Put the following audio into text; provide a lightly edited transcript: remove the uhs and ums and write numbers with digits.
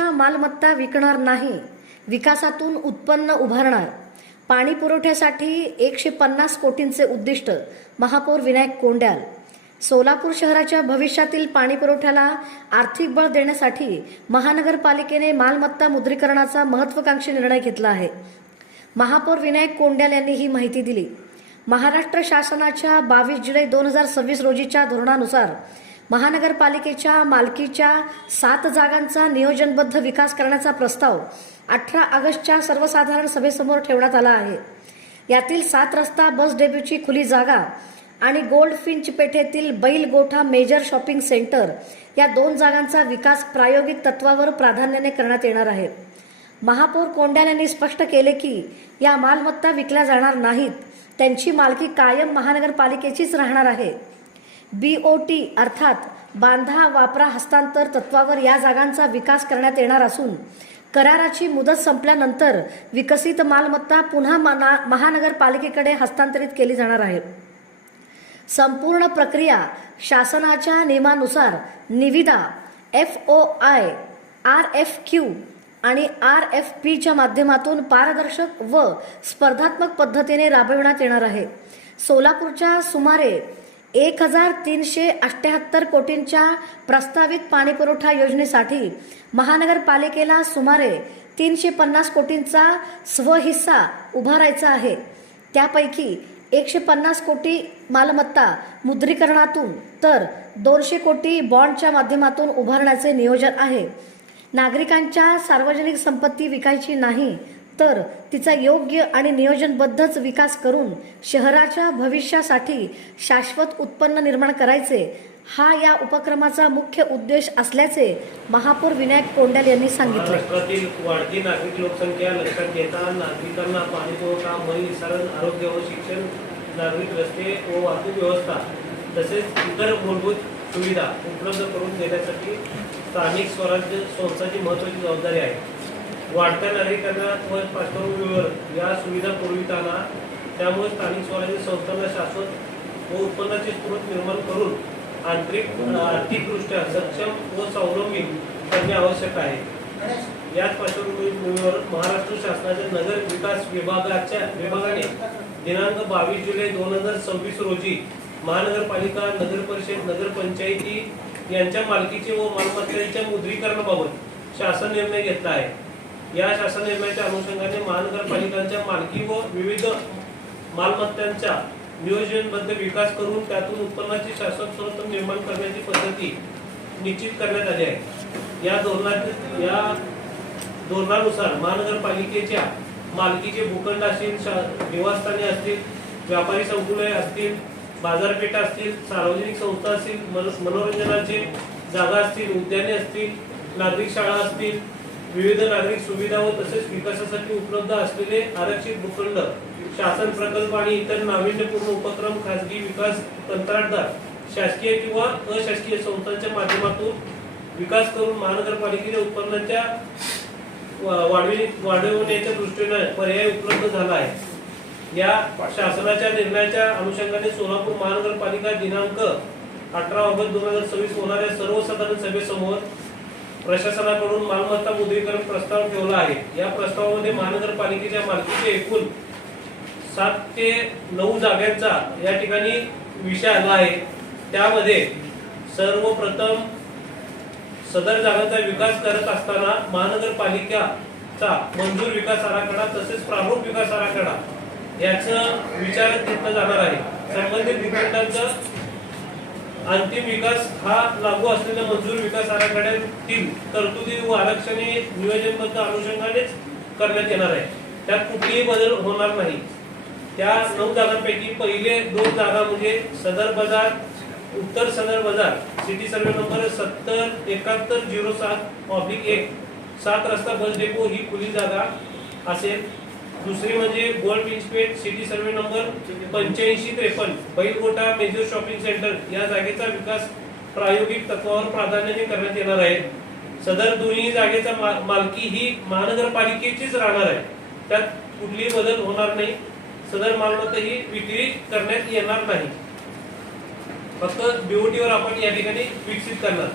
शासनाच्या मालमत्ता विकणार नाही, विकासातून उत्पन्न उभारणार. पाणी पुरवठ्यासाठी 150 कोटींचे उद्दिष्ट. महापौर विनायक कोंड्याल. सोलापूर शहराच्या भविष्यातील पाणी पुरवठ्याला आर्थिक बळ देण्यासाठी महानगरपालिकेने मालमत्ता मुद्रीकरणाचा महत्त्वाकांक्षी निर्णय घेतला आहे. महापौर विनायक कोंड्याल यांनी ही माहिती दिली. महाराष्ट्र शासनाच्या 22 जुलै 2026 रोजीच्या धोरणानुसार महानगरपालिकेच्या मालकीच्या 7 जागांचा नियोजनबद्ध विकास करण्याचा प्रस्ताव 18 ऑगस्टच्या सर्वसाधारण सभेसमोर ठेवण्यात आला आहे. यातील 7 रस्ता बस डेपोची खुली जागा आणि गोल्डफिंच पेठेतील बैल गोठा मेजर शॉपिंग सेंटर या 2 जागांचा विकास प्रायोगिक तत्वावर प्राधान्याने करण्यात येणार आहे. महापौर कोंड्याल यांनी स्पष्ट केले की या मालमत्ता विकल्या जाणार नाहीत, त्यांची मालकी कायम महानगरपालिकेचीच राहणार आहे. BOT अर्थात बांधा वापरा हस्तांतर तत्वावर या जागांचा विकास करण्यात येणार असून कराराची मुदत संपल्यानंतर विकसित मालमत्ता पुन्हा महानगरपालिकेकडे हस्तांतरित केली जाणार आहे. संपूर्ण प्रक्रिया शासनाच्या नियमानुसार निविदा, FOI, RFQ आणि RFPच्या माध्यमातून पारदर्शक व स्पर्धात्मक पद्धतीने राबविण्यात येणार आहे. सोलापूरच्या सुमारे 1378 कोटींच्या प्रस्तावित पाणीपुरवठा योजनेसाठी महानगरपालिकेला सुमारे 350 कोटींचा स्वहिस्सा उभारायचा आहे. त्यापैकी 150 कोटी मालमत्ता मुद्रीकरणातून तर 200 कोटी बॉन्डच्या माध्यमातून उभारण्याचे नियोजन आहे. नागरिकांच्या सार्वजनिक संपत्ती विकायची नाही, तर तिचा योग्य आणि नियोजनबद्धच विकास करून शहराच्या भविष्यासाठी शाश्वत उत्पन्न निर्माण करायचे हा या उपक्रमाचा मुख्य उद्देश असल्याचे महापौर विनायक कोंड्याल यांनी सांगितले. महाराष्ट्रातील वाढती नागरिक लोकसंख्या लक्षात घेता नागरिकांना पाणी पुरवठा, मलनिःसरण, आरोग्य व शिक्षण, नागरिक रस्ते व वाहतूक व्यवस्था तसेच इतर मूलभूत सुविधा उपलब्ध करून देण्यासाठी स्थानिक स्वराज्य संस्थांची महत्त्वाची जबाबदारी आहे. वाढत्या नागरिकांना व पार्श्वभूमीवर या सुविधा पुरविताना त्यामुळे स्थानिक स्वराज्य संस्थांना शाश्वत व उत्पन्नाचे स्रोत निर्माण करून आर्थिकदृष्ट्या सक्षम व स्वावलंबी करणे आवश्यक आहे. याच पार्श्वभूमीवर महाराष्ट्र शासनाच्या नगर विकास विभागाने दिनांक 22 जुलै 2026 रोजी महानगरपालिका, नगर परिषद, नगरपंचायती यांच्या मालकीचे व मालमत्तांच्या मुद्रीकरणाबाबत शासन निर्णय घेतला आहे. या शासन निर्णयाच्या अनुषंगाने महानगरपालिकांच्या मालकी व विविध मालमत्तांचा नियोजनबद्ध विकास करून त्यातून उत्पन्नाचे शाश्वत स्रोत निर्माण करण्याची पद्धती निश्चित करण्यात आली आहे. या धोरणानुसार महानगरपालिकेच्या मालकीचे भूखंड असतील, निवासस्थाने असतील, व्यापारी संकुले असतील, बाजारपेठा असतील, सार्वजनिक संस्था असतील, मनोरंजनाचे जागा असतील, उद्याने असतील, नागरिक शाळा असतील, विविध नागरिक सुविधा व तसेच विकासासाठी उपलब्ध असलेले आरक्षित भूखंड, शासन प्रकल्प आणि इतर नाविन्यपूर्ण उपक्रम, खासगी विकास कंत्राटदार, शासकीय किंवा अशासकीय संस्थांच्या माध्यमातून विकास करून महानगरपालिकेच्या उत्पन्नाच्या वाढवण्याच्या दृष्टीने पर्याय उपलब्ध झाला आहे. या शासनाच्या निर्णयाच्या अनुषंगाने सोलापूर महानगरपालिका दिनांक 18 ऑगस्ट 2026 होणाऱ्या सर्वसाधारण सभेसमोर प्रशासनाकडून मालमत्ता मुद्रीकरण प्रस्ताव ठेवला आहे. या प्रस्तावामध्ये महानगरपालिकेच्या मालकीचे एकूण 7 ते 9 जागांचा या ठिकाणी विषय आला आहे. त्यामध्ये सर्वप्रथम सदर जागांचा विकास करत असताना महानगरपालिकेचा मंजूर विकास आराखडा तसेच प्रारूप विकास आराखडा याचा विचार घेतला जाणार आहे. संबंधित भूखंडांचा अंतिम विकास हा लागू असलेल्या मंजूर विकास आराखड्यातील तरतुदी व आरक्षणे नियोजनबद्ध अनुषंगानेच करण्यात येणार आहे. त्यात कुठलीही बदल होणार नाही. त्या 9 जागांपैकी पहिले 2 जागा म्हणजे सदर बाजार, उत्तर सदर बाजार, सिटी सर्वे नंबर 707107/1 7 रस्ता बस डेपो ही खुली जागा असेल. दुसरी म्हणजे Goldfinch Peth, city survey number 8553 Bailgotha major shopping centre या जागेचा विकास प्रायोगिक तत्वावर प्राधान्याने करण्यात येणार आहे. सदर दोन्ही जागेचा मालकी ही महानगरपालिकेचीच राहणार आहे. त्यात कुठलीही बदल होणार नाही. सदर मालमत्ता ही विक्री करण्यात येणार नाही. फक्त BOT वर आपण या ठिकाणी विकसित करणार.